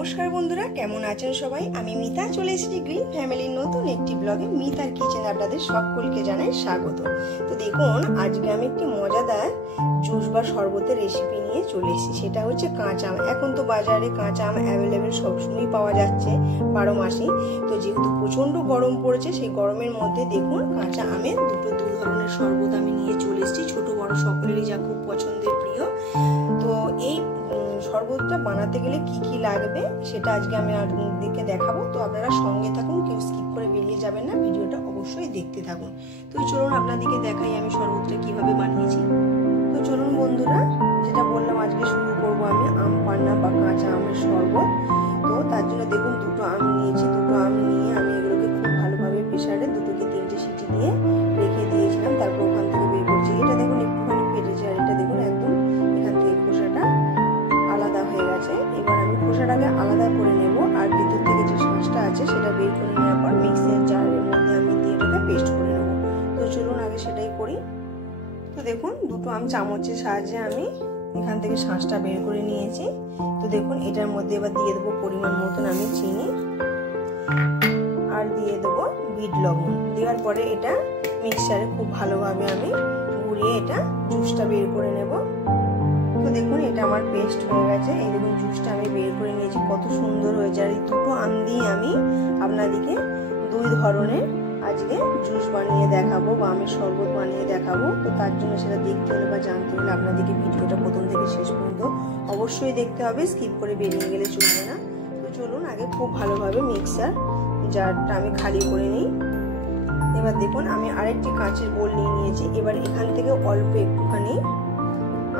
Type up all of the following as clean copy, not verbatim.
নমস্কার বন্ধুরা, কেমন আছেন সবাই? আমি মিতা চলে এসেছি গ্রিন ফ্যামিলির নতুন একটি ব্লগে। মিতার কিচেনে আপনাদের সকলকে জানাই স্বাগত। তো দেখুন, আজকে আমি একটি মজাদার জুস বা শরবতের রেসিপি নিয়ে চলে এসেছি। সেটা হচ্ছে কাঁচা আম। এখন তো বাজারে কাঁচা আম অ্যাভেলেবেল সবসময় পাওয়া যাচ্ছে, 12 মাসই। তো যেহেতু প্রচণ্ড গরম পড়েছে, সেই গরমের মধ্যে দেখুন কাঁচা আমের দু ধরনের শরবত আমি নিয়ে চলে এসেছি। ছোট বড় সকলেরই যা খুব পছন্দের প্রিয়। তো এই শরবতটা বানাতে গেলে কি কি লাগবে সেটা আজকে আমি আপনাদেরকে দেখাবো। তো আপনারা সঙ্গে থাকুন, কেউ স্কিপ করে বেরিয়ে যাবেন না, ভিডিওটা অবশ্যই দেখতে থাকুন। তো চলুন আপনাদেরকে দেখাই আমি শরবতটা কিভাবে বানিয়েছি। তো চলুন বন্ধুরা, যেটা বললাম আজকে শুরু করব আমি আম পান্না বা কাঁচা আমের শরবত। তো তার জন্য দেখুন দুটো আম নিয়েছি। দুটো আম নিয়ে আমি এগুলোকে খুব ভালোভাবে প্রেসারে 2 থেকে 3টে সিটি দিয়ে রেখে দিয়েছিলাম। তারপর ওখান থেকে বের করছি। এটা দেখুন একটুখানি ফেটেছে, আর এটা দেখুন একদম এখান থেকে খোসাটা আলাদা হয়ে গেছে। এবার আমি খোসাটাকে আলাদা করে নেব, আর ভিতর থেকে যে শাঁসটা আছে সেটা বের করে নেওয়ার পর মিক্সির জারের মধ্যে আমি দিয়ে এটাকে পেস্ট করে নেব। তো চলুন আগে সেটাই করি। তো দেখুন দুটো আম চামচের সাহায্যে আমি এখান থেকে শাঁসটা বের করে নিয়েছি। তো দেখুন এটার মধ্যে এবার দিয়ে দেবো পরিমাণ মতন আমি চিনি, আর দিয়ে দেবো বিট লবণ। দেওয়ার পরে এটা মিক্সচারে খুব ভালোভাবে আমি ঘুরিয়ে এটা জুসটা বের করে নেব। তো দেখুন এটা আমার পেস্ট হয়ে গেছে। এই দেখুন জুসটা আমি বের করে নিয়েছি, কত সুন্দর হয়েছে। আর এই দুটো আম দিয়ে আমি আপনাদেরকে 2 ধরনের আজকে জুস বানিয়ে দেখাবো বা আমের শরবত বানিয়ে দেখাবো। তো তার জন্য সেটা দেখতে হলে বা জানতে হলে আপনাদেরকে ভিডিওটা প্রথম থেকে শেষ পর্যন্ত অবশ্যই দেখতে হবে, স্কিপ করে বেরিয়ে গেলে চলবে না। তো চলুন আগে খুব ভালোভাবে মিক্সার জারটা আমি খালি করে নিই। এবার দেখুন আমি আরেকটি কাঁচের বোল নিয়ে নিয়েছি। এবার এখান থেকে অল্প একটুখানি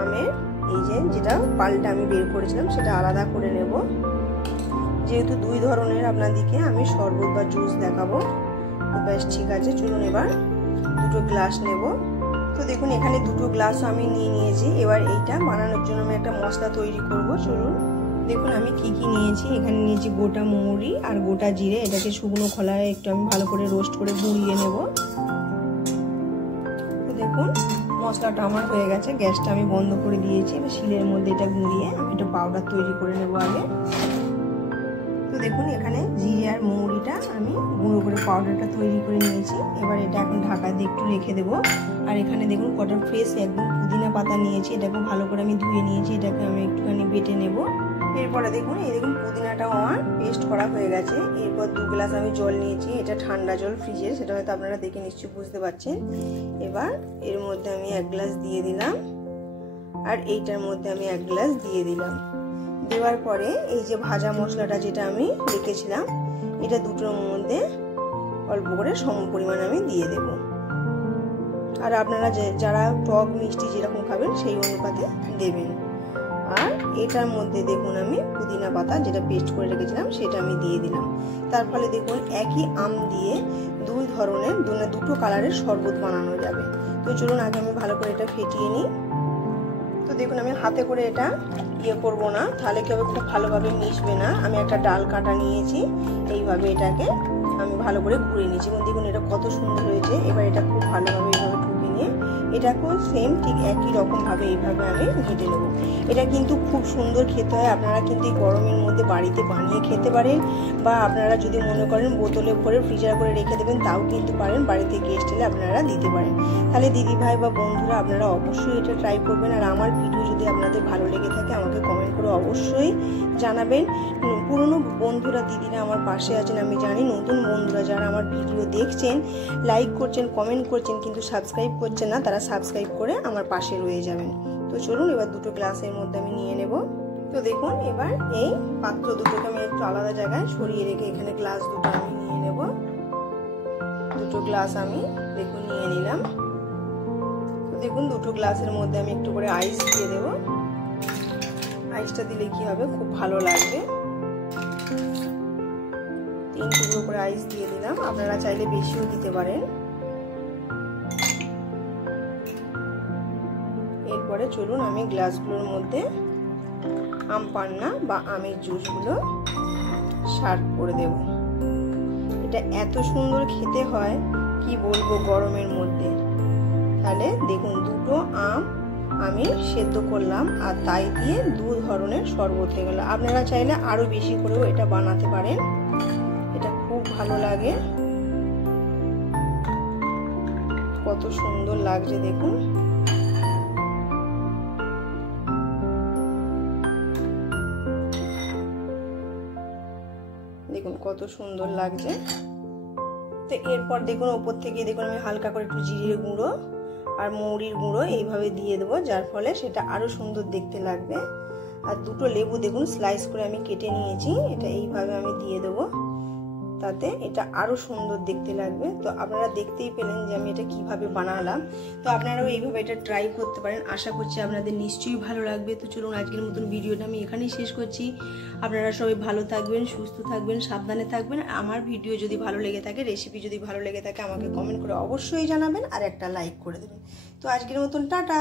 আমের এই যেটা পালটা আমি বের করেছিলাম সেটা আলাদা করে নেব। যেহেতু 2 ধরনের আপনাদেরকে আমি শরবত বা জুস দেখাবো। তো বেশ ঠিক আছে, চলুন এবার 2টো গ্লাস নেব। তো দেখুন এখানে 2টো গ্লাস আমি নিয়ে নিয়েছি। এবার এইটা বানানোর জন্য আমি একটা মশলা তৈরি করব। চলুন দেখুন আমি কি কি নিয়েছি। এখানে নিয়েছি গোটা মৌরি আর গোটা জিরে। এটাকে শুকনো খোলায় একটু আমি ভালো করে রোস্ট করে গুঁড়িয়ে নেব। তো দেখুন মশলাটা আমার হয়ে গেছে, গ্যাসটা আমি বন্ধ করে দিয়েছি। এবার শিলের মধ্যে এটা গুঁড়িয়ে আমি একটা পাউডার তৈরি করে নেব আগে। তো দেখুন এখানে জিরে আর মৌরিটা আমি গুঁড়ো করে পাউডারটা তৈরি করে নিয়েছি। এবার এটা এখন ঢাকা দিয়ে একটু রেখে দেবো। আর এখানে দেখুন কটা ফ্রেশ একদম পুদিনা পাতা নিয়েছি, এটাকে ভালো করে আমি ধুয়ে নিয়েছি। এটাকে আমি একটুখানি বেটে নেব। এরপরে দেখুন এই দেখুন পুদিনাটাও আমার পেস্ট করা হয়ে গেছে। এরপর 2 গ্লাস আমি জল নিয়েছি, এটা ঠান্ডা জল ফ্রিজের, সেটা হয়তো আপনারা দেখে নিশ্চয়ই বুঝতে পারছেন। এবার এর মধ্যে আমি 1 গ্লাস দিয়ে দিলাম, আর এইটার মধ্যে আমি 1 গ্লাস দিয়ে দিলাম। দেওয়ার পরে এই যে ভাজা মশলাটা যেটা আমি রেখেছিলাম এটা দুটোর মধ্যে অল্প করে সম পরিমাণ আমি দিয়ে দেব। আর আপনারা যারা টক মিষ্টি যেরকম খাবেন সেই অনুপাতে দেবেন। আর এটার মধ্যে দেখুন আমি পুদিনা পাতা যেটা পেস্ট করে রেখেছিলাম সেটা আমি দিয়ে দিলাম। তার ফলে দেখুন একই আম দিয়ে 2 ধরনের 2টো কালারের শরবত বানানো যাবে। তো চলুন আগে আমি ভালো করে এটা ফেটিয়ে নিই। তো দেখুন আমি হাতে করে এটা করব না, তাহলে কি হবে খুব ভালোভাবে মিশবে না। আমি একটা ডাল কাটা নিয়েছি, এইভাবে এটাকে আমি ভালো করে ঘুরে নিয়েছি এবং দেখুন এটা কত সুন্দর হয়েছে। এবার এটা খুব ভালোভাবে এইভাবে ঠুকে নিয়ে এটাকেও সেম ঠিক একই রকমভাবে এইভাবে আমি ঘেটে নেব। এটা কিন্তু খুব সুন্দর খেতে হয়। আপনারা কিন্তু এই গরমের মধ্যে বাড়িতে বানিয়ে খেতে পারেন, বা আপনারা যদি মনে করেন বোতলে ভরে ফ্রিজার করে রেখে দেবেন তাও কিন্তু পারেন। বাড়িতে গেস্ট এলে আপনারা দিতে পারেন। তাহলে দিদি ভাই বা বন্ধুরা আপনারা অবশ্যই এটা ট্রাই করবেন। আর আমার ভিডিও যদি আপনাদের ভালো লেগে থাকে আমাকে কমেন্ট করে অবশ্যই জানাবেন। পুরনো বন্ধুরা দিদিরা আমার পাশে আছেন আমি জানি। নতুন বন্ধুরা যারা আমার ভিডিও দেখছেন, লাইক করছেন, কমেন্ট করছেন, কিন্তু সাবস্ক্রাইব করছেন না, তারা সাবস্ক্রাইব করে আমার পাশে রয়ে যাবেন। তো চলুন এবার 2টো গ্লাসের মধ্যে আমি নিয়ে নেব। তো দেখুন এবার এই পাত্র দুটোকে আমি একটু আলাদা জায়গায় সরিয়ে রেখে এখানে গ্লাস দুটো আমি নিয়ে নেব। 2টো গ্লাস আমি দেখুন নিয়ে নিলাম। তো দেখুন 2টো গ্লাসের মধ্যে আমি একটু করে আইস দিয়ে দেব। আইসটা দিলে কি হবে, খুব ভালো লাগবে। 3 টুকরো করে আইস দিয়ে দিলাম, আপনারা চাইলে বেশিও দিতে পারেন। এরপরে চলুন আমি গ্লাসগুলোর মধ্যে আম পান্না বা আমের জুসগুলো সার্ভ করে দেব। এটা এত সুন্দর খেতে হয় কি বলবো গরমের মধ্যে। তাহলে দেখুন 2টো আম আমি সেদ্ধ করলাম, আর তাই দিয়ে 2 ধরনের শরবত হয়ে গেল। আপনারা চাইলে আরো বেশি করেও এটা বানাতে পারেন, এটা খুব ভালো লাগে। কত সুন্দর লাগছে দেখুন। দেখুন কত সুন্দর লাগছে। তো এরপর দেখুন ওপর থেকে দেখুন আমি হালকা করে একটু জিরে গুঁড়ো আর মৌরির গুঁড়ো এইভাবে দিয়ে দেবো, যার ফলে সেটা আরো সুন্দর দেখতে লাগবে। আর 2টো লেবু দেখুন স্লাইস করে আমি কেটে নিয়েছি, এটা এইভাবে আমি দিয়ে দেবো, তাতে এটা আরো সুন্দর দেখতে লাগবে। তো আপনারা দেখতেই পেলেন যে আমি এটা কিভাবে বানালাম। তো আপনারাও এইভাবে এটা ট্রাই করতে পারেন, আশা করছি আপনাদের নিশ্চয়ই ভালো লাগবে। তো চলুন আজকের মতন ভিডিওটা আমি এখানেই শেষ করছি। আপনারা সবাই ভালো থাকবেন, সুস্থ থাকবেন, সাবধানে থাকবেন। আমার ভিডিও যদি ভালো লেগে থাকে, রেসিপি যদি ভালো লেগে থাকে, আমাকে কমেন্ট করে অবশ্যই জানাবেন আর একটা লাইক করে দেবেন। তো আজকের মতন টাটা।